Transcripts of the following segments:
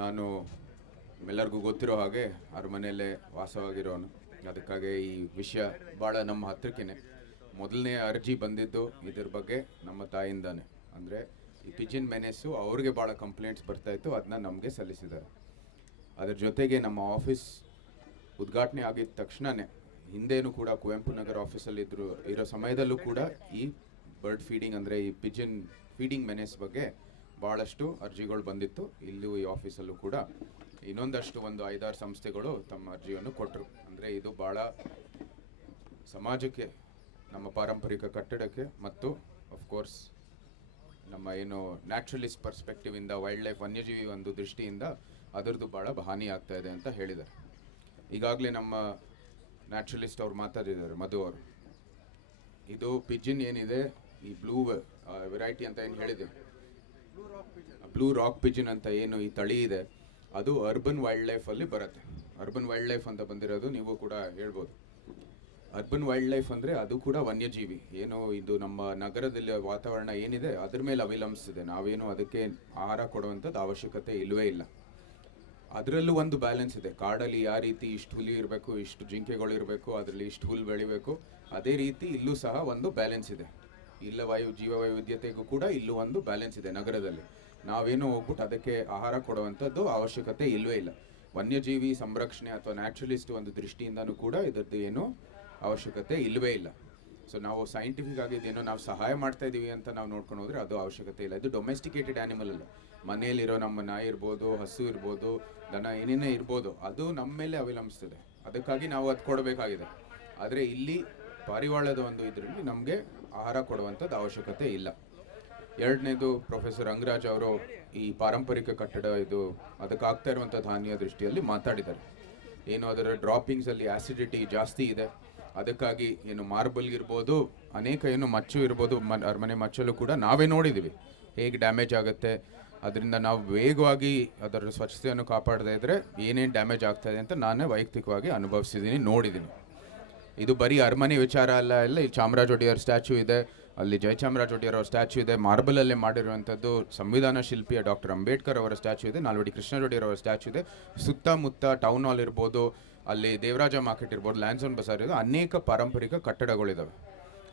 ನಾನು ಎಲ್ಲರಿಗೂ ಗೊತ್ತಿರೋ ಹಾಗೆ ಅರಮನೆಯಲ್ಲೇ ವಾಸವಾಗಿರೋನು. ಅದಕ್ಕಾಗಿ ಈ ವಿಷಯ ಭಾಳ ನಮ್ಮ ಹತ್ತಿರಕ್ಕೇ ಮೊದಲನೇ ಅರ್ಜಿ ಬಂದಿದ್ದು ಇದ್ರ ಬಗ್ಗೆ ನಮ್ಮ ತಾಯಿಂದಾನೆ. ಅಂದರೆ ಈ ಪಿಜಿನ್ ಮೆನೆಸ್ಸು ಅವ್ರಿಗೆ ಭಾಳ ಕಂಪ್ಲೇಂಟ್ಸ್ ಬರ್ತಾಯಿತ್ತು ಅದನ್ನ ನಮಗೆ ಸಲ್ಲಿಸಿದ್ದಾರೆ. ಅದರ ಜೊತೆಗೆ ನಮ್ಮ ಆಫೀಸ್ ಉದ್ಘಾಟನೆ ಆಗಿದ ತಕ್ಷಣನೇ, ಹಿಂದೇನು ಕೂಡ ಕುವೆಂಪು ನಗರ ಆಫೀಸಲ್ಲಿ ಇದ್ರು, ಇರೋ ಸಮಯದಲ್ಲೂ ಕೂಡ ಈ ಬರ್ಡ್ ಫೀಡಿಂಗ್ ಅಂದರೆ ಈ ಪಿಜಿನ್ ಫೀಡಿಂಗ್ ಮೆನೆಸ್ ಬಗ್ಗೆ ಭಾಳಷ್ಟು ಅರ್ಜಿಗಳು ಬಂದಿತ್ತು. ಇಲ್ಲೂ ಈ ಆಫೀಸಲ್ಲೂ ಕೂಡ ಇನ್ನೊಂದಷ್ಟು ಒಂದು ಐದಾರು ಸಂಸ್ಥೆಗಳು ತಮ್ಮ ಅರ್ಜಿಯನ್ನು ಕೊಟ್ಟರು ಅಂದರೆ ಇದು ಭಾಳ ಸಮಾಜಕ್ಕೆ, ನಮ್ಮ ಪಾರಂಪರಿಕ ಕಟ್ಟಡಕ್ಕೆ ಮತ್ತು ಕೋರ್ಸ್ ನಮ್ಮ ಏನು ನ್ಯಾಚುರಲಿಸ್ಟ್ ಪರ್ಸ್ಪೆಕ್ಟಿವ್ ಇಂದ ವೈಲ್ಡ್ ಲೈಫ್ ವನ್ಯಜೀವಿ ಒಂದು ದೃಷ್ಟಿಯಿಂದ ಅದರದ್ದು ಭಾಳ ಹಾನಿ ಆಗ್ತಾ ಇದೆ ಅಂತ ಹೇಳಿದ್ದಾರೆ. ಈಗಾಗಲೇ ನಮ್ಮ ನ್ಯಾಚುರಲಿಸ್ಟ್ ಅವ್ರು ಮಾತಾಡಿದ್ದಾರೆ, ಮಧು ಅವರು. ಇದು ಪಿಜಿನ್ ಏನಿದೆ, ಈ ಬ್ಲೂ ವೆರೈಟಿ ಅಂತ ಏನು ಹೇಳಿದೆ? ಬ್ಲೂ ರಾಕ್ ಪಿಜಿನ್ ಅಂತ ಏನು ಈ ತಳಿ ಇದೆ, ಅದು ಅರ್ಬನ್ ವೈಲ್ಡ್ ಲೈಫಲ್ಲಿ ಬರುತ್ತೆ. ಅರ್ಬನ್ ವೈಲ್ಡ್ ಲೈಫ್ ಅಂತ ಬಂದಿರೋದು ನೀವು ಕೂಡ ಹೇಳ್ಬೋದು. ಅರ್ಬನ್ ವೈಲ್ಡ್ ಲೈಫ್ ಅಂದರೆ ಅದು ಕೂಡ ವನ್ಯಜೀವಿ. ಏನು ಇದು ನಮ್ಮ ನಗರದಲ್ಲಿ ವಾತಾವರಣ ಏನಿದೆ, ಅದ್ರ ಮೇಲೆ ಅವಲಂಬಿಸಿದೆ. ನಾವೇನು ಅದಕ್ಕೆ ಆಹಾರ ಕೊಡುವಂಥದ್ದು ಅವಶ್ಯಕತೆ ಇಲ್ಲವೇ ಇಲ್ಲ. ಅದರಲ್ಲೂ ಒಂದು ಬ್ಯಾಲೆನ್ಸ್ ಇದೆ. ಕಾಡಲ್ಲಿ ಯಾವ ರೀತಿ ಇಷ್ಟು ಹುಲಿ ಇರಬೇಕು, ಇಷ್ಟು ಜಿಂಕೆಗಳು ಇರಬೇಕು, ಅದರಲ್ಲಿ ಇಷ್ಟು ಹುಲ್ ಬೆಳಿಬೇಕು, ಅದೇ ರೀತಿ ಇಲ್ಲೂ ಸಹ ಒಂದು ಬ್ಯಾಲೆನ್ಸ್ ಇದೆ. ಇಲ್ಲ ವಾಯು, ಜೀವ ವೈವಿಧ್ಯತೆಗೂ ಕೂಡ ಇಲ್ಲೂ ಒಂದು ಬ್ಯಾಲೆನ್ಸ್ ಇದೆ ನಗರದಲ್ಲಿ. ನಾವೇನು ಹೋಗ್ಬಿಟ್ಟು ಅದಕ್ಕೆ ಆಹಾರ ಕೊಡುವಂಥದ್ದು ಅವಶ್ಯಕತೆ ಇಲ್ಲವೇ ಇಲ್ಲ. ವನ್ಯಜೀವಿ ಸಂರಕ್ಷಣೆ ಅಥವಾ ನ್ಯಾಚುರಲಿಸ್ಟ್ ಒಂದು ದೃಷ್ಟಿಯಿಂದನೂ ಕೂಡ ಇದರದ್ದು ಏನು ಅವಶ್ಯಕತೆ ಇಲ್ಲವೇ ಇಲ್ಲ. ಸೊ ನಾವು ಸೈಂಟಿಫಿಕ್ ಆಗಿದ್ದೇನೋ ನಾವು ಸಹಾಯ ಮಾಡ್ತಾ ಇದ್ದೀವಿ ಅಂತ ನಾವು ನೋಡ್ಕೊಂಡು ಹೋದರೆ ಅದು ಅವಶ್ಯಕತೆ ಇಲ್ಲ. ಇದು ಡೊಮೆಸ್ಟಿಕೇಟೆಡ್ ಆ್ಯನಿಮಲ್ ಅಲ್ಲ. ಮನೆಯಲ್ಲಿರೋ ನಮ್ಮ ನಾಯಿ ಇರ್ಬೋದು, ಹಸು ಇರ್ಬೋದು, ದನ ಏನೇನೇ ಇರ್ಬೋದು, ಅದು ನಮ್ಮ ಮೇಲೆ ಅವಲಂಬಿಸ್ತದೆ. ಅದಕ್ಕಾಗಿ ನಾವು ಅದು ಕೊಡಬೇಕಾಗಿದೆ. ಆದರೆ ಇಲ್ಲಿ ಪಾರಿವಾಳದ ಒಂದು ಇದರಲ್ಲಿ ನಮಗೆ ಆಹಾರ ಕೊಡುವಂಥದ್ದು ಅವಶ್ಯಕತೆ ಇಲ್ಲ. ಎರಡನೇದು ಪ್ರೊಫೆಸರ್ ಅಂಗರಾಜ್ ಅವರು ಈ ಪಾರಂಪರಿಕ ಕಟ್ಟಡ ಇದು ಅದಕ್ಕೆ ಆಗ್ತಾ ಧಾನ್ಯ ದೃಷ್ಟಿಯಲ್ಲಿ ಮಾತಾಡಿದ್ದಾರೆ. ಏನು ಅದರ ಡ್ರಾಪಿಂಗ್ಸ್ ಅಲ್ಲಿ ಆಸಿಡಿಟಿ ಜಾಸ್ತಿ ಇದೆ. ಅದಕ್ಕಾಗಿ ಏನು ಮಾರ್ಬಲ್ ಇರ್ಬೋದು, ಅನೇಕ ಏನು ಮಚ್ಚು ಇರ್ಬೋದು ಅರಮನೆ ಮಚ್ಚಲು ಕೂಡ ನಾವೇ ನೋಡಿದ್ದೀವಿ. ಹೇಗೆ ಡ್ಯಾಮೇಜ್ ಆಗುತ್ತೆ, ಅದರಿಂದ ನಾವು ವೇಗವಾಗಿ ಅದರ ಸ್ವಚ್ಛತೆಯನ್ನು ಕಾಪಾಡದೇ ಇದ್ದರೆ ಏನೇನು ಡ್ಯಾಮೇಜ್ ಆಗ್ತಾಯಿದೆ ಅಂತ ನಾನೇ ವೈಯಕ್ತಿಕವಾಗಿ ಅನುಭವಿಸಿದ್ದೀನಿ, ನೋಡಿದ್ದೀನಿ. ಇದು ಬರೀ ಅರಮನೆ ವಿಚಾರ ಅಲ್ಲ ಎಲ್ಲ ಇಲ್ಲಿ ಚಾಮರಾಜ ಒಡೆಯರ್ ಸ್ಟ್ಯಾಚ್ಯೂ ಇದೆ, ಅಲ್ಲಿ ಜಯಚಾಮರಾಜ ಒಡೆಯರ್ ಅವರ ಸ್ಟ್ಯಾಚ್ಯೂ ಇದೆ, ಮಾರ್ಬಲಲ್ಲೇ ಮಾಡಿರುವಂಥದ್ದು ಸಂವಿಧಾನ ಶಿಲ್ಪಿಯ ಡಾಕ್ಟರ್ ಅಂಬೇಡ್ಕರ್ ಅವರ ಸ್ಟ್ಯಾಚ್ಯೂ ಇದೆ, ನಾಲ್ವಡಿ ಕೃಷ್ಣ ಅವರ ಸ್ಟ್ಯಾಚ್ಯೂ ಇದೆ, ಸುತ್ತಮುತ್ತ ಟೌನ್ ಹಾಲ್ ಇರ್ಬೋದು, ಅಲ್ಲಿ ದೇವರಾಜ ಮಾರ್ಕೆಟ್ ಇರ್ಬೋದು ಲ್ಯಾನ್ಸೋನ್ ಬಸಾರ್ ಇರೋದು ಅನೇಕ ಪಾರಂಪರಿಕ ಕಟ್ಟಡಗಳಿದ್ದಾವೆ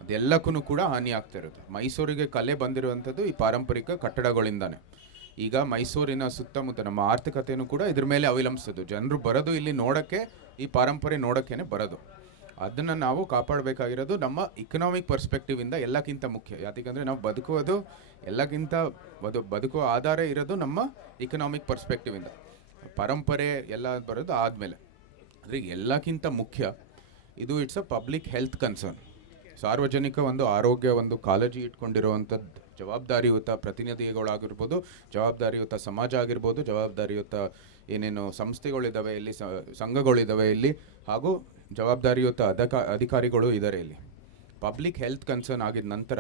ಅದೆಲ್ಲಕ್ಕೂ ಕೂಡ ಹಾನಿ ಆಗ್ತಾ ಇರುತ್ತೆ. ಮೈಸೂರಿಗೆ ಕಲೆ ಬಂದಿರುವಂಥದ್ದು ಈ ಪಾರಂಪರಿಕ ಕಟ್ಟಡಗಳಿಂದಾನೆ. ಈಗ ಮೈಸೂರಿನ ಸುತ್ತಮುತ್ತ ನಮ್ಮ ಆರ್ಥಿಕತೆಯನ್ನು ಕೂಡ ಇದ್ರ ಮೇಲೆ ಅವಲಂಬಿಸೋದು. ಜನರು ಬರೋದು ಇಲ್ಲಿ ನೋಡೋಕ್ಕೆ, ಈ ಪಾರಂಪರೆ ನೋಡೋಕ್ಕೇನೆ ಬರೋದು. ಅದನ್ನು ನಾವು ಕಾಪಾಡಬೇಕಾಗಿರೋದು ನಮ್ಮ ಇಕನಾಮಿಕ್ ಪರ್ಸ್ಪೆಕ್ಟಿವ್ ಇಂದ ಎಲ್ಲಕ್ಕಿಂತ ಮುಖ್ಯ. ಯಾಕಂದರೆ ನಾವು ಬದುಕುವುದು, ಎಲ್ಲಕ್ಕಿಂತ ಬದು ಬದುಕುವ ಆಧಾರ ಇರೋದು ನಮ್ಮ ಇಕನಾಮಿಕ್ ಪರ್ಸ್ಪೆಕ್ಟಿವ್ ಇಂದ. ಪರಂಪರೆ ಎಲ್ಲ ಬರೋದು ಆದಮೇಲೆ. ಆದರೆ ಎಲ್ಲಕ್ಕಿಂತ ಮುಖ್ಯ, ಇದು it's a public health concern ಸಾರ್ವಜನಿಕ ಒಂದು ಆರೋಗ್ಯ, ಒಂದು ಕಾಳಜಿ ಇಟ್ಕೊಂಡಿರುವಂಥದ್ದು ಜವಾಬ್ದಾರಿಯುತ ಪ್ರತಿನಿಧಿಗಳಾಗಿರ್ಬೋದು, ಜವಾಬ್ದಾರಿಯುತ ಸಮಾಜ ಆಗಿರ್ಬೋದು, ಜವಾಬ್ದಾರಿಯುತ ಏನೇನು ಸಂಸ್ಥೆಗಳಿದ್ದಾವೆ ಇಲ್ಲಿ ಸಂಘಗಳಿದ್ದಾವೆ ಇಲ್ಲಿ. ಹಾಗೂ ಜವಾಬ್ದಾರಿಯುತ ಅಧಿಕ ಅಧಿಕಾರಿಗಳು ಇದ್ದಾರೆ ಇಲ್ಲಿ. ಪಬ್ಲಿಕ್ ಹೆಲ್ತ್ ಕನ್ಸರ್ನ್ ಆಗಿದ ನಂತರ